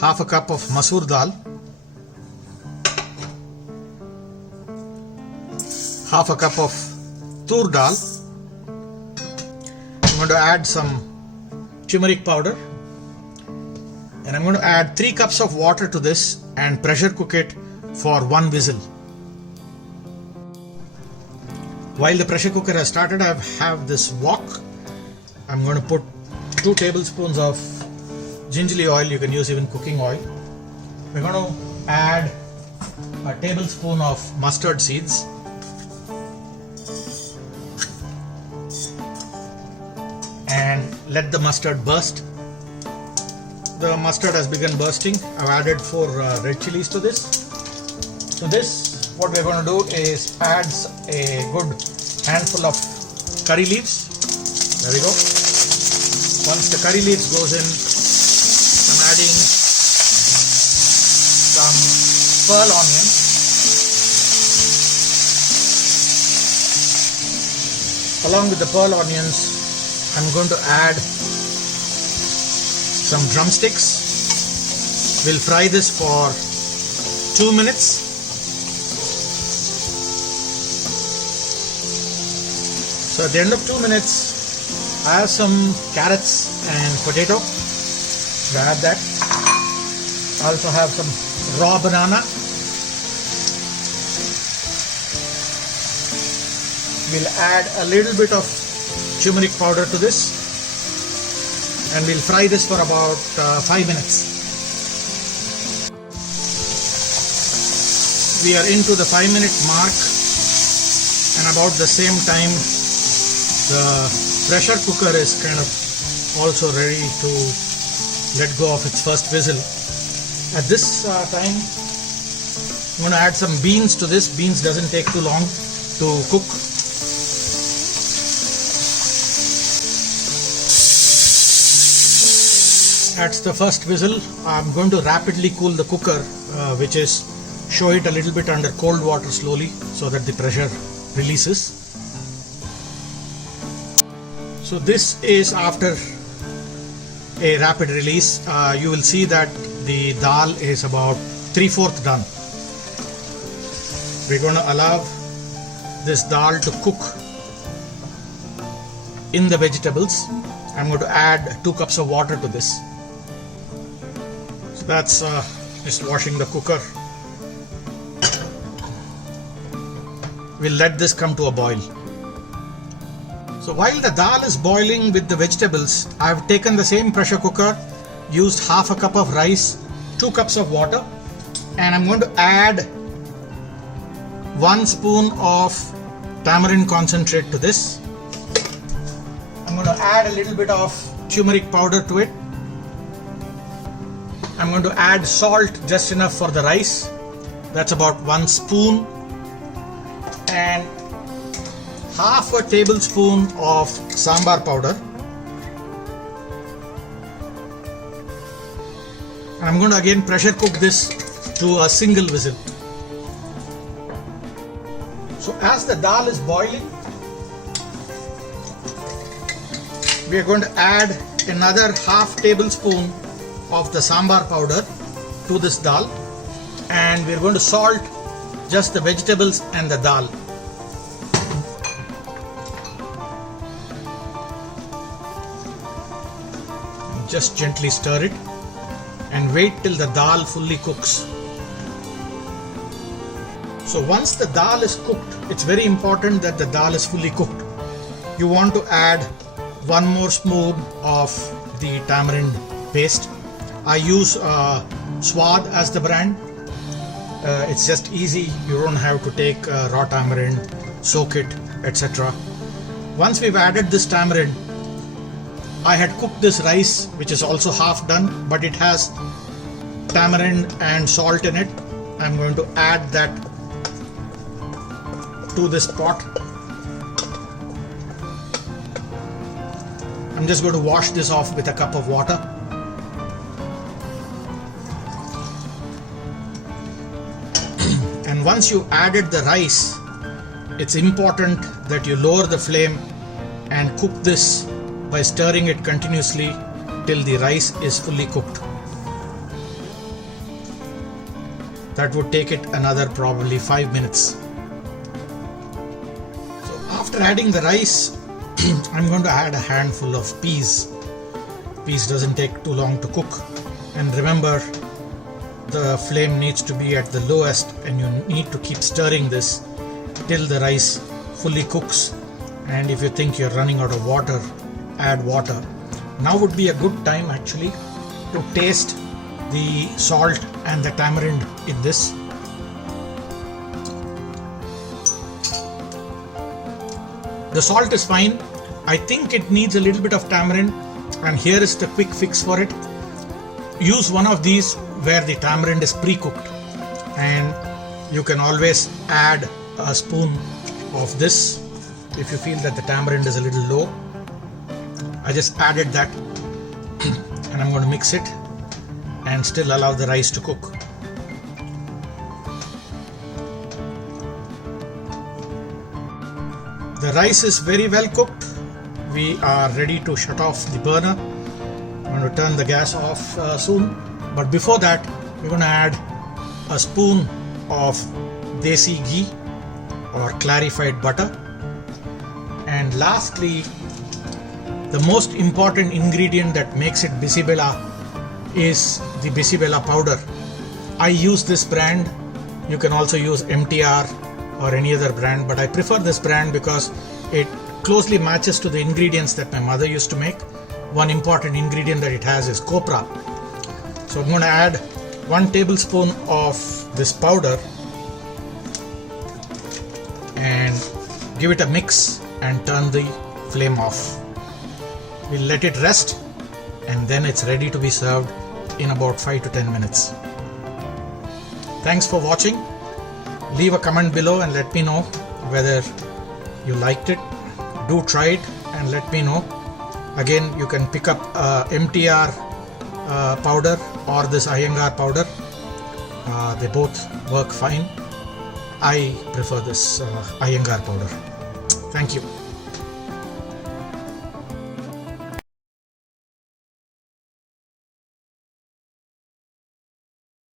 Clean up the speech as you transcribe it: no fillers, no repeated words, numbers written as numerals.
half a cup of masoor dal, half a cup of tur dal. I'm going to add some turmeric powder, and I'm going to add 3 cups of water to this and pressure cook it for 1 whistle. While the pressure cooker has started, I have this wok. I'm going to put 2 tablespoons of gingerly oil. You can use even cooking oil. We're going to add a tablespoon of mustard seeds, and let the mustard burst. The mustard has begun bursting. I've added 4 red chilies to this. To this, what we're going to do is add a good handful of curry leaves. There we go. Once the curry leaves goes in, I'm adding some pearl onion, along with the pearl onions I'm going to add some drumsticks. We'll fry this for 2 minutes. So at the end of 2 minutes, I have some carrots and potato. So add that. I also have some raw banana. We'll add a little bit of turmeric powder to this, and we'll fry this for about 5 minutes. We are into the 5-minute mark, and about the same time the pressure cooker is kind of also ready to let go of its first whistle. At this time, I'm going to add some beans to this. Beans doesn't take too long to cook. At the first whistle, I'm going to rapidly cool the cooker, which is show it a little bit under cold water slowly so that the pressure releases. So this is after a rapid release. You will see that the dal is about 3/4 done. We're going to allow this dal to cook in the vegetables. I'm going to add 2 cups of water to this. So that's just washing the cooker. We'll let this come to a boil. So while the dal is boiling with the vegetables, I've taken the same pressure cooker, used half a cup of rice, 2 cups of water, and I'm going to add 1 spoon of tamarind concentrate to this. I'm going to add a little bit of turmeric powder to it. I'm going to add salt just enough for the rice. That's about 1 spoon, and half a tablespoon of sambar powder. And I'm going to again pressure cook this to a single whistle. So as the dal is boiling, we are going to add another half tablespoon of the sambar powder to this dal, and we are going to salt just the vegetables and the dal. Just gently stir it and wait till the dal fully cooks. So once the dal is cooked, it's very important that the dal is fully cooked. You want to add 1 more spoon of the tamarind paste. I use Swad as the brand. It's just easy. You don't have to take raw tamarind, soak it, etc. Once we've added this tamarind, I had cooked this rice, which is also half done, but it has tamarind and salt in it. I'm going to add that to this pot. I'm just going to wash this off with a cup of water. And once you added the rice, it's important that you lower the flame and cook this by stirring it continuously till the rice is fully cooked. That would take it another probably 5 minutes. So after adding the rice, I'm going to add a handful of peas. Peas doesn't take too long to cook. And remember, the flame needs to be at the lowest, and you need to keep stirring this till the rice fully cooks. And if you think you're running out of water, add water. Now would be a good time actually to taste the salt and the tamarind in this. The salt is fine. I think it needs a little bit of tamarind, and here is the quick fix for it. Use one of these where the tamarind is pre-cooked, and you can always add a spoon of this if you feel that the tamarind is a little low. I just added that and I'm going to mix it and still allow the rice to cook. The rice is very well cooked. We are ready to shut off the burner. I'm going to turn the gas off soon, but before that we're going to add a spoon of desi ghee or clarified butter, and lastly, the most important ingredient that makes it Bisibela is the Bisibela powder. I use this brand. You can also use MTR or any other brand, but I prefer this brand because it closely matches to the ingredients that my mother used to make. One important ingredient that it has is copra. So I'm going to add 1 tablespoon of this powder and give it a mix and turn the flame off. We'll let it rest, and then it's ready to be served in about 5 to 10 minutes. Thanks for watching. Leave a comment below and let me know whether you liked it. Do try it and let me know. Again, you can pick up MTR powder or this Iyengar powder. They both work fine. I prefer this Iyengar powder. Thank you.